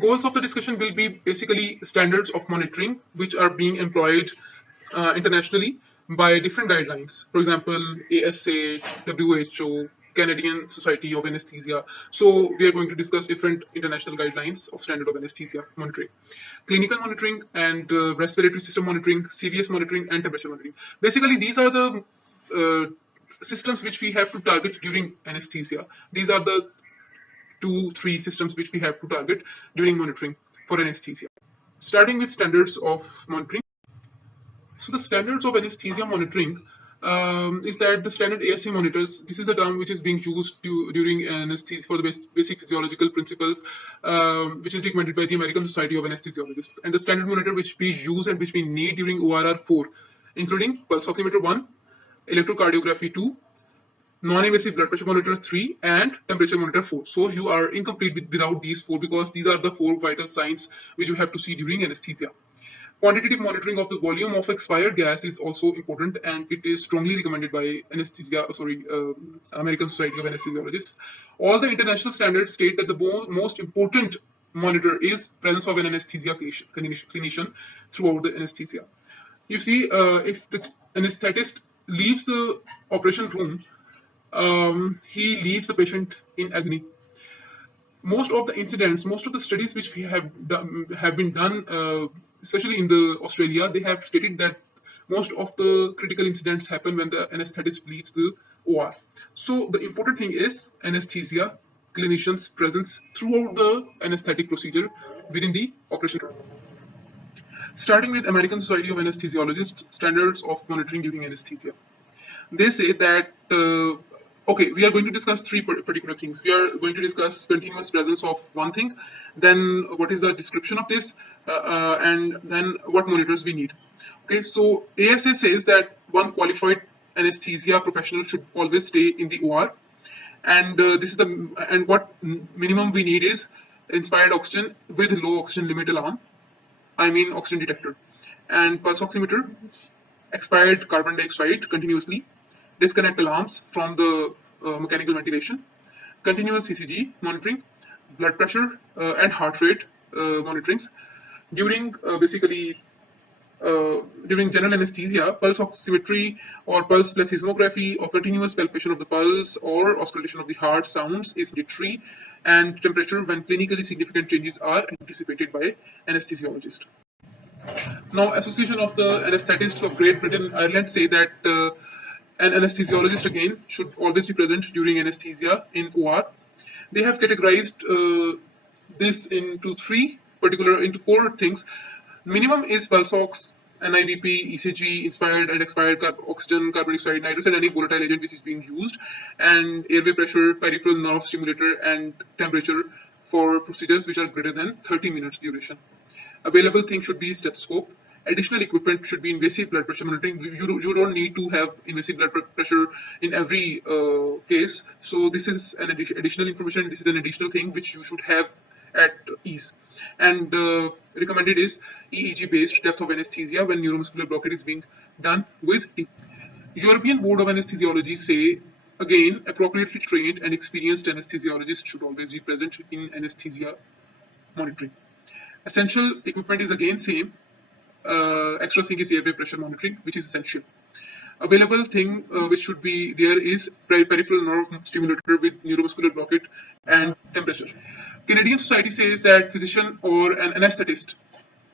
Goals of the discussion will be basically standards of monitoring which are being employed internationally by different guidelines. For example, ASA, WHO, Canadian Society of Anesthesia. So we are going to discuss different international guidelines of standard of anesthesia monitoring. Clinical monitoring and respiratory system monitoring, CVS monitoring, and temperature monitoring. Basically, these are the systems which we have to target during anesthesia. These are the 2, 3 systems which we have to target during monitoring for anesthesia. Starting with standards of monitoring. So the standards of anesthesia monitoring is that the standard ASA monitors, this is the term which is being used during anesthesia for the basic physiological principles, which is recommended by the American Society of Anesthesiologists. And the standard monitor which we use and which we need during OR are 4, including pulse oximeter 1, electrocardiography 2, non-invasive blood pressure monitor 3, and temperature monitor 4. So you are incomplete without these 4, because these are the 4 vital signs which you have to see during anesthesia. Quantitative monitoring of the volume of expired gas is also important, and it is strongly recommended by American Society of Anesthesiologists. All the international standards state that the most important monitor is presence of an anesthesia clinician throughout the anesthesia. You see, if the anesthetist leaves the operation room, he leaves the patient in agony. Most of the incidents, most of the studies which we have been done, especially in the Australia, they have stated that most of the critical incidents happen when the anesthetist leaves the OR. So the important thing is anesthesia clinician's presence throughout the anesthetic procedure within the operation room. Starting with American Society of Anesthesiologists standards of monitoring during anesthesia. They say that okay, we are going to discuss 3 particular things. We are going to discuss continuous presence of one thing, then what is the description of this, and then what monitors we need. Okay, so ASA says that one qualified anesthesia professional should always stay in the OR, and what minimum we need is inspired oxygen with low oxygen limit alarm, I mean oxygen detector, and pulse oximeter, expired carbon dioxide continuously, disconnect alarms from the mechanical ventilation, continuous CCG monitoring, blood pressure and heart rate monitorings. During during general anesthesia, pulse oximetry or pulse plethysmography or continuous palpation of the pulse or auscultation of the heart sounds is mandatory, and temperature when clinically significant changes are anticipated by anesthesiologist. Now, Association of the Anaesthetists of Great Britain and Ireland say that an anesthesiologist again should always be present during anesthesia in OR. They have categorized this into 4 things. Minimum is pulse ox, NIBP, ECG, inspired and expired oxygen, carbon dioxide, nitrous, and any volatile agent which is being used, and airway pressure, peripheral nerve stimulator, and temperature for procedures which are greater than 30 minutes duration. Available thing should be stethoscope. Additional equipment should be invasive blood pressure monitoring. You don't need to have invasive blood pressure in every case. So this is an additional information. This is an additional thing which you should have at ease. And recommended is EEG based depth of anesthesia when neuromuscular blockade is being done with European Board of Anesthesiology say again appropriately trained and experienced anesthesiologists should always be present in anesthesia monitoring. Essential equipment is again same. Extra thing is airway pressure monitoring, which is essential. Available thing which should be there is peripheral nerve stimulator with neuromuscular blockade and temperature. Canadian Society says that physician or an anesthetist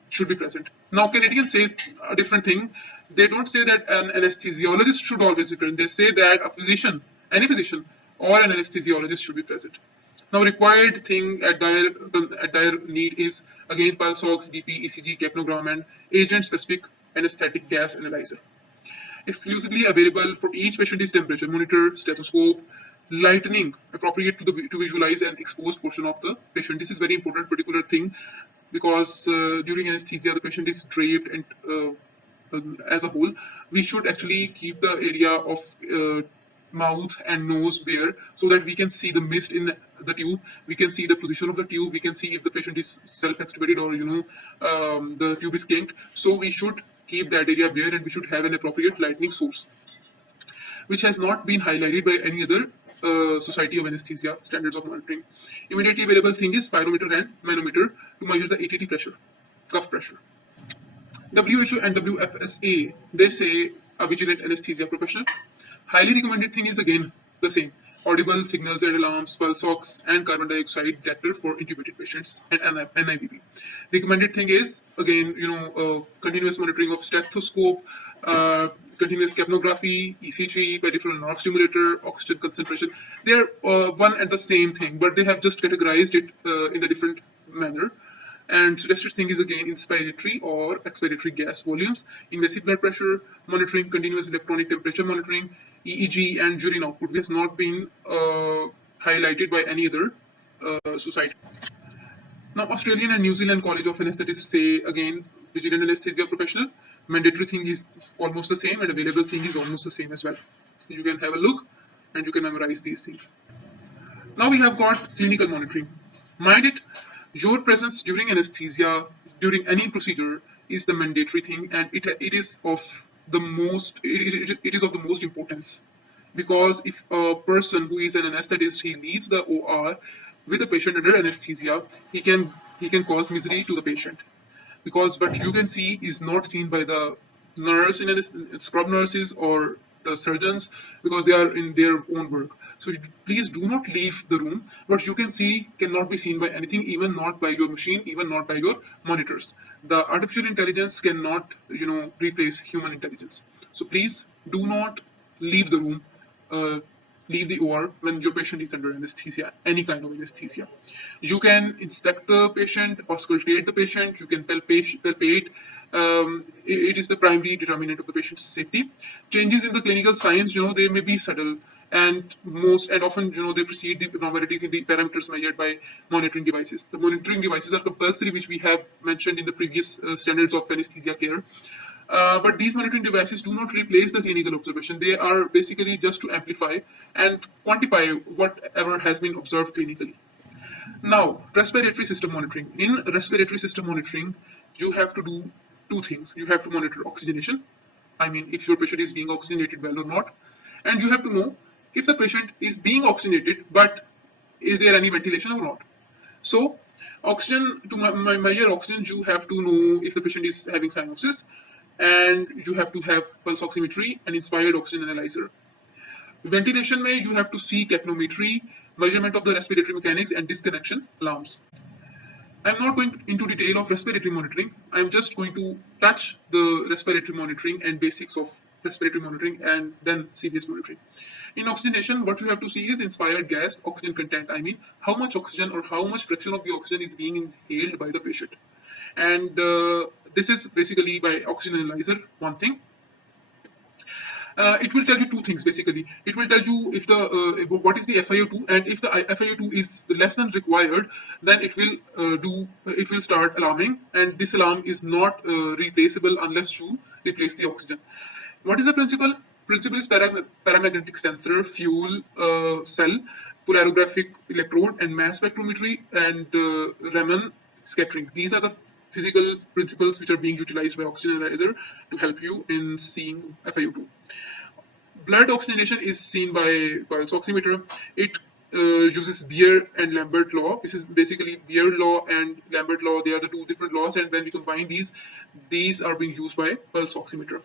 should be present. Now, Canadians say a different thing. They don't say that an anesthesiologist should always be present. They say that a physician, any physician, or an anesthesiologist should be present. Now, required thing at dire need is again pulse ox, BP, ECG, capnogram, and agent-specific anesthetic gas analyzer. Exclusively available for each patient is temperature monitor, stethoscope, lightening appropriate to visualize and expose portion of the patient. This is very important particular thing because during anesthesia the patient is draped and as a whole we should actually keep the area of mouth and nose bare so that we can see the mist in the tube, we can see the position of the tube, we can see if the patient is self-extubated or the tube is kinked. So we should keep that area bare and we should have an appropriate lightning source which has not been highlighted by any other Society of Anesthesia standards of monitoring. Immediately available thing is spirometer and manometer to measure the ATT pressure, cuff pressure. WHO and WFSA, they say a vigilant anesthesia professional. Highly recommended thing is again the same. Audible signals and alarms, pulse ox, and carbon dioxide detector for intubated patients and NIVP. Recommended thing is again, continuous monitoring of stethoscope, continuous capnography, ECG, peripheral nerve stimulator, oxygen concentration. They're one and the same thing, but they have just categorized it in a different manner. And suggested thing is again inspiratory or expiratory gas volumes, invasive blood pressure monitoring, continuous electronic temperature monitoring, EEG, and urine output, which has not been highlighted by any other society. Now, Australian and New Zealand College of Anaesthetists say again, vigilant anesthesia professional, mandatory thing is almost the same and available thing is almost the same as well. So you can have a look and you can memorize these things. Now we have got clinical monitoring. Mind it, your presence during anesthesia, during any procedure, is the mandatory thing, and it is of the most importance, because if a person who is an anesthetist, he leaves the OR with the patient under anesthesia, he can cause misery to the patient, because what you can see is not seen by the nurse in scrub nurses or the surgeons, because they are in their own work. So please do not leave the room. What you can see cannot be seen by anything, even not by your machine, even not by your monitors. The artificial intelligence cannot, replace human intelligence. So please do not leave the room, leave the OR when your patient is under anesthesia, any kind of anesthesia. You can inspect the patient, auscultate the patient, you can palpate. It is the primary determinant of the patient's safety. Changes in the clinical signs, they may be subtle, and often, they precede the abnormalities in the parameters measured by monitoring devices. The monitoring devices are compulsory, which we have mentioned in the previous standards of anesthesia care. But these monitoring devices do not replace the clinical observation. They are basically just to amplify and quantify whatever has been observed clinically. Now, respiratory system monitoring. In respiratory system monitoring, you have to do two things. You have to monitor oxygenation. I mean, if your patient is being oxygenated well or not. And you have to know if the patient is being oxygenated, but is there any ventilation or not. So, oxygen, to measure oxygen, you have to know if the patient is having cyanosis, and you have to have pulse oximetry and inspired oxygen analyzer. Ventilation may you have to see capnometry, measurement of the respiratory mechanics, and disconnection alarms. I'm not going into detail of respiratory monitoring. I'm just going to touch the respiratory monitoring and basics of respiratory monitoring and then CVS monitoring. In oxygenation, what you have to see is inspired gas, oxygen content. I mean, how much oxygen or how much fraction of the oxygen is being inhaled by the patient. And this is basically by oxygen analyzer, one thing. It will tell you two things basically. It will tell you if the what is the FiO2, and if the FiO2 is less than required, then it will start alarming, and this alarm is not replaceable unless you replace the oxygen. What is the principle? Principle is paramagnetic sensor, fuel cell, polarizographic electrode, and mass spectrometry, and Raman scattering. These are the physical principles which are being utilized by oxygen analyzer to help you in seeing FiO2. Blood oxygenation is seen by pulse oximeter. It uses Beer and Lambert law. This is basically Beer law and Lambert law. They are the two different laws, and when we combine these are being used by pulse oximeter.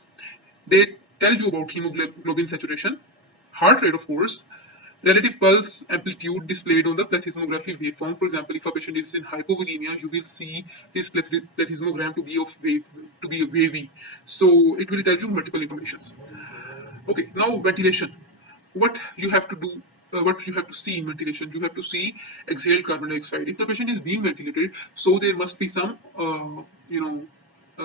They tell you about hemoglobin saturation, heart rate, of course, relative pulse amplitude displayed on the plethysmography waveform. For example, if a patient is in hypovolemia, you will see this plethysmogram to be wavy. So it will tell you multiple informations. Okay, now ventilation. What you have to do, what you have to see in ventilation, you have to see exhaled carbon dioxide. If the patient is being ventilated, so there must be some,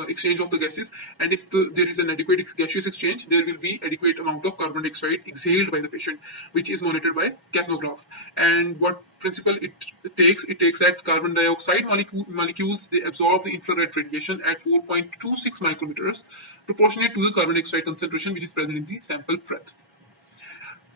exchange of the gases, and if there is an adequate gaseous exchange, there will be adequate amount of carbon dioxide exhaled by the patient, which is monitored by capnograph. And what principle it takes? It takes that carbon dioxide molecules, they absorb the infrared radiation at 4.26 micrometers, proportionate to the carbon dioxide concentration which is present in the sample breath.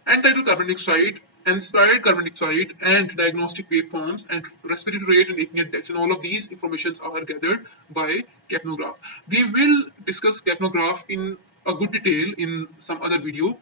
End-tidal carbon dioxide, inspired carbon dioxide, and diagnostic waveforms, and respiratory rate and apnea detection. All of these informations are gathered by capnograph. We will discuss capnograph in a good detail in some other video.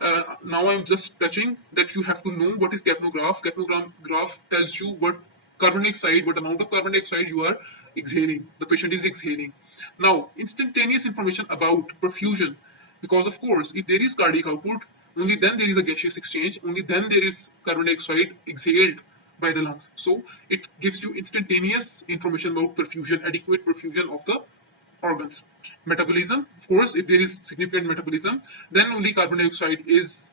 Now I'm just touching that you have to know what is capnograph. Capnograph tells you what carbon dioxide, what amount of carbon dioxide you are exhaling, the patient is exhaling. Now, instantaneous information about perfusion, because of course, if there is cardiac output, only then there is a gaseous exchange, only then there is carbon dioxide exhaled by the lungs. So it gives you instantaneous information about perfusion, adequate perfusion of the organs. Metabolism, of course, if there is significant metabolism, then only carbon dioxide is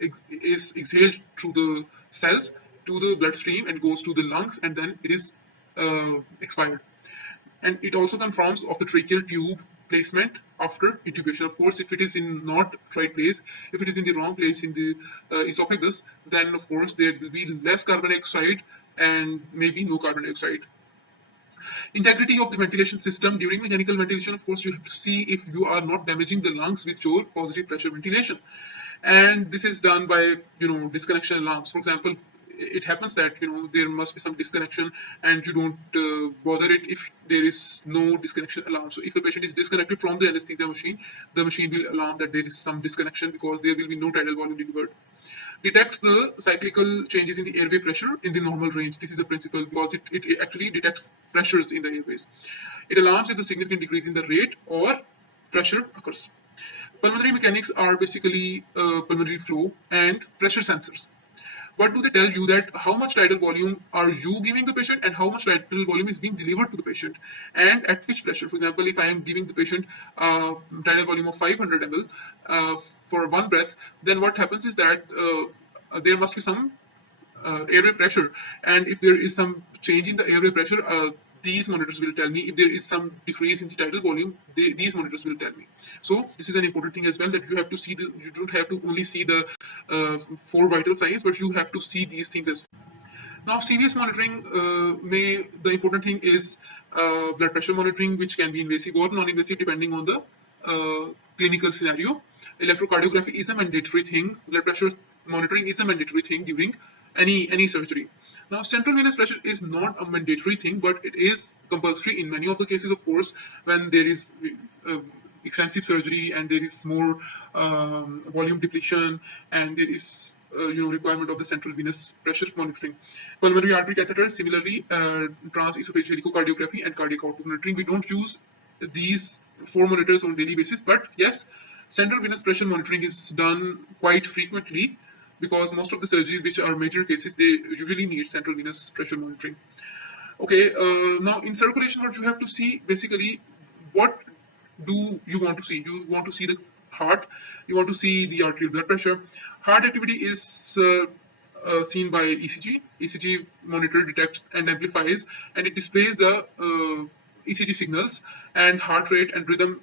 exhaled through the cells to the bloodstream and goes to the lungs, and then it is expired. And it also confirms of the tracheal tube placement after intubation. Of course, if it is in not right place, if it is in the wrong place in the esophagus, then of course there will be less carbon dioxide and maybe no carbon dioxide. Integrity of the ventilation system. During mechanical ventilation, of course, you have to see if you are not damaging the lungs with your positive pressure ventilation. And this is done by, disconnection alarms. For example, it happens that, there must be some disconnection and you don't bother it if there is no disconnection alarm. So if the patient is disconnected from the anesthesia machine, the machine will alarm that there is some disconnection because there will be no tidal volume delivered. Detects the cyclical changes in the airway pressure in the normal range. This is a principle because it actually detects pressures in the airways. It alarms if the significant decrease in the rate or pressure occurs. Pulmonary mechanics are basically pulmonary flow and pressure sensors. What do they tell you? That how much tidal volume are you giving the patient and how much tidal volume is being delivered to the patient and at which pressure. For example, if I am giving the patient tidal volume of 500 ml for one breath, then what happens is that there must be some airway pressure, and if there is some change in the airway pressure, these monitors will tell me. If there is some decrease in the tidal volume, these monitors will tell me. So this is an important thing as well, that you have to see you don't have to only see the 4 vital signs, but you have to see these things as well. Now, CVS monitoring, the important thing is blood pressure monitoring, which can be invasive or non-invasive depending on the clinical scenario. Electrocardiography is a mandatory thing. Blood pressure monitoring is a mandatory thing during any surgery. Now, central venous pressure is not a mandatory thing, but it is compulsory in many of the cases, of course, when there is extensive surgery and there is more volume depletion and there is requirement of the central venous pressure monitoring. Pulmonary artery catheters, similarly, transesophageal echocardiography and cardiac output monitoring. We don't use these 4 monitors on daily basis, but yes, central venous pressure monitoring is done quite frequently because most of the surgeries which are major cases, they usually need central venous pressure monitoring. Okay, now in circulation, what you have to see, basically, what do you want to see? You want to see the heart, you want to see the arterial blood pressure. Heart activity is seen by ECG. ECG monitor detects and amplifies, and it displays the ECG signals, and heart rate and rhythm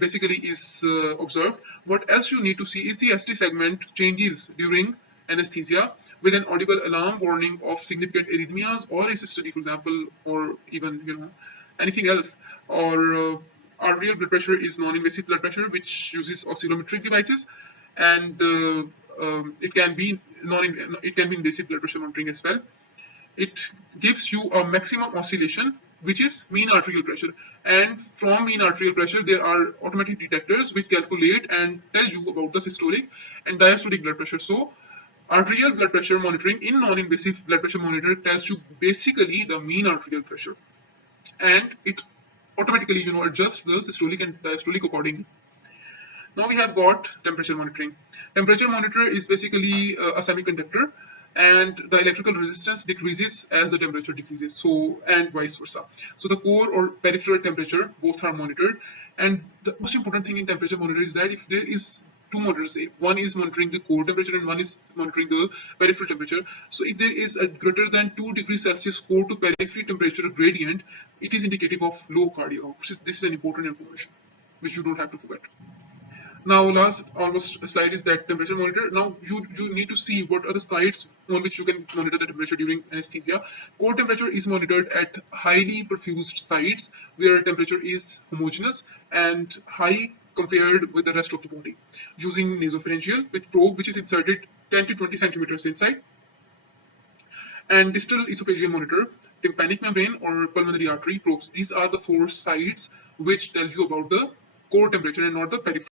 basically is observed. What else you need to see is the ST segment changes during anesthesia with an audible alarm warning of significant arrhythmias or asystole, for example, or even anything else. Or arterial blood pressure is non-invasive blood pressure, which uses oscillometric devices, and it can be invasive blood pressure monitoring as well. It gives you a maximum oscillation, which is mean arterial pressure, and from mean arterial pressure there are automatic detectors which calculate and tell you about the systolic and diastolic blood pressure. So arterial blood pressure monitoring in non-invasive blood pressure monitor tells you basically the mean arterial pressure, and it automatically adjusts the systolic and diastolic accordingly. Now we have got temperature monitoring. Temperature monitor is basically a semiconductor, and the electrical resistance decreases as the temperature decreases, so and vice versa. So the core or peripheral temperature, both are monitored, and the most important thing in temperature monitor is that if there is 2 monitors, one is monitoring the core temperature and one is monitoring the peripheral temperature. So if there is a greater than 2 degrees Celsius core to periphery temperature gradient, it is indicative of low cardio. This is an important information which you don't have to forget. Now, last almost slide is that temperature monitor. Now you need to see what are the sites on which you can monitor the temperature during anesthesia. Core temperature is monitored at highly perfused sites where temperature is homogeneous and high compared with the rest of the body, using nasopharyngeal with probe which is inserted 10 to 20 centimeters inside, and distal esophageal monitor, tympanic membrane or pulmonary artery probes. These are the 4 sites which tell you about the core temperature and not the peripheral.